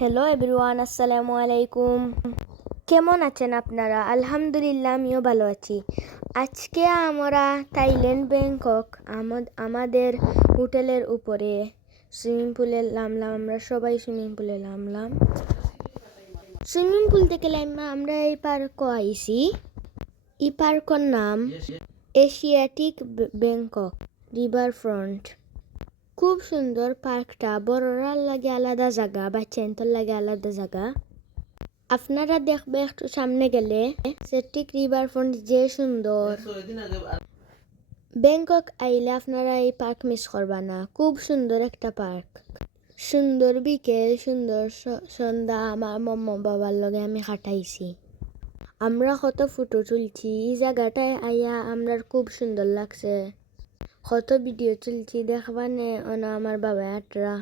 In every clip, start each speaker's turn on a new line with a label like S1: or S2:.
S1: Hello everyone আসসালামু আলাইকুম কেমন আছেন আপনারা? আলহামদুলিল্লাহ আমিও ভালো আছি। আজকে আমরা থাইল্যান্ড ব্যাংকক আমদ- আমাদের হোটেলের উপরে সুইমিং পুলে নামলাম। আমরা সবাই সুইমিং পুলে নামলাম। সুইমিং পুল থেকে লাইমা আমরা এই পার্কও আইছি। এই পার্কের নাম এশিয়াটিক ব্যাংকক রিভার ফ্রন্ট খুব সুন্দর পার্কটা। বড়রার লাগে আলাদা জায়গা বাচ্চাদের লাগে আলাদা জায়গা আপনারা দেখবে একটু সামনে গেলে সেটিক রিভার ফ্রন্ট যে সুন্দর। ব্যাংকক আইলে আপনারা এই পার্ক মিস করবা না। খুব সুন্দর একটা পার্ক। সুন্দর বিকেল, সুন্দর সন্ধ্যা। আমার মম্ম বাবার লগে আমি কাটাইছি আমরা কত ফটো তুলছি। এই জায়গাটায় আইয়া আমরা খুব সুন্দর লাগছে। কত ভিডিও তুলছি দেখবানে অন আমার বাবা আটরা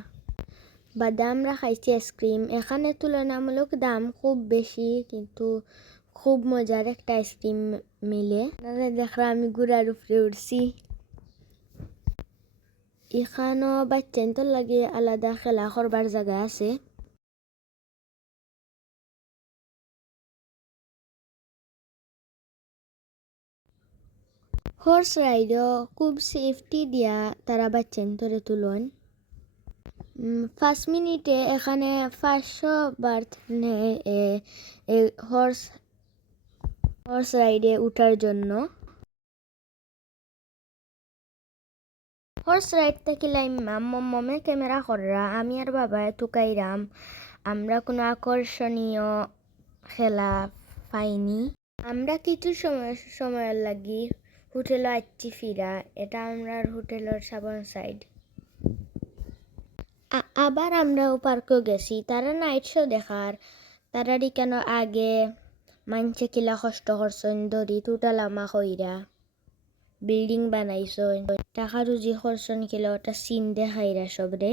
S1: বাদাম আমরা খাইছি আইসক্রিম এখানে তুলনামূলক দাম খুব বেশি কিন্তু খুব মজার একটা আইসক্রিম মিলে। দেখরা আমি গুড়ার উপরে উঠছি। এখানেও বাচ্চাদের লাগে আলাদা খেলা করবার জায়গা আছে। হর্স রাইডও খুব সেফটি দিয়া তারা বাচ্চাদের তুলন। ফার্স্ট মিনিটে এখানে পাঁচশো বার্থ নেয় হর্স হর্স রাইডে উঠার জন্য। হর্স রাইড থেকে লাইমাম মমে ক্যামেরা কররা আমি আর বাবা তুকাইরাম আমরা কোনো আকর্ষণীয় খেলা পাইনি। আমরা কিছু সময়, সময়ের লাগি হোটেলে আসছি ফিরা, এটা আমরা হোটেলের সাবন সাইড আবার আমরাও পার্কও গেছি, তারা নাইট শো দেখার। তারা কেন আগে মানছে কিলা কষ্ট করছেন, দড়ি টুটালামা কইরা। বিল্ডিং বানাইছন, টাকা রুজি করছেন কিলা, ওটা সিন দেখাইরা সবরে।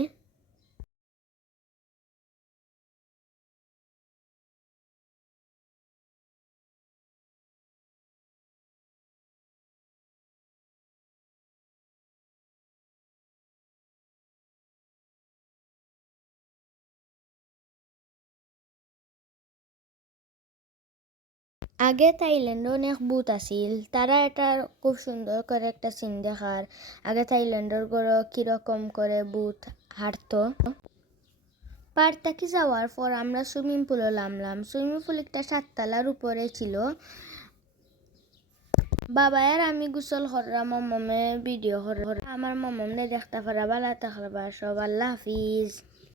S1: আগে থাইল্যান্ডে অনেক বুথ আছিল তারা এটা খুব সুন্দর করে একটা সিন দেখার। আগে থাইল্যান্ডের গড় কীরকম করে বুথ হাঁটতো। পার্ক থেকে যাওয়ার পর আমরা সুইমিং পুলে নামলাম। সুইমিং পুল একটা সাততলার উপরে ছিল। বাবা আর আমি গোসল করলাম মমে ভিডিও কর আমার মমনে দেখতে পারা ভালো থাকবা সব আল্লাহ হাফিজ।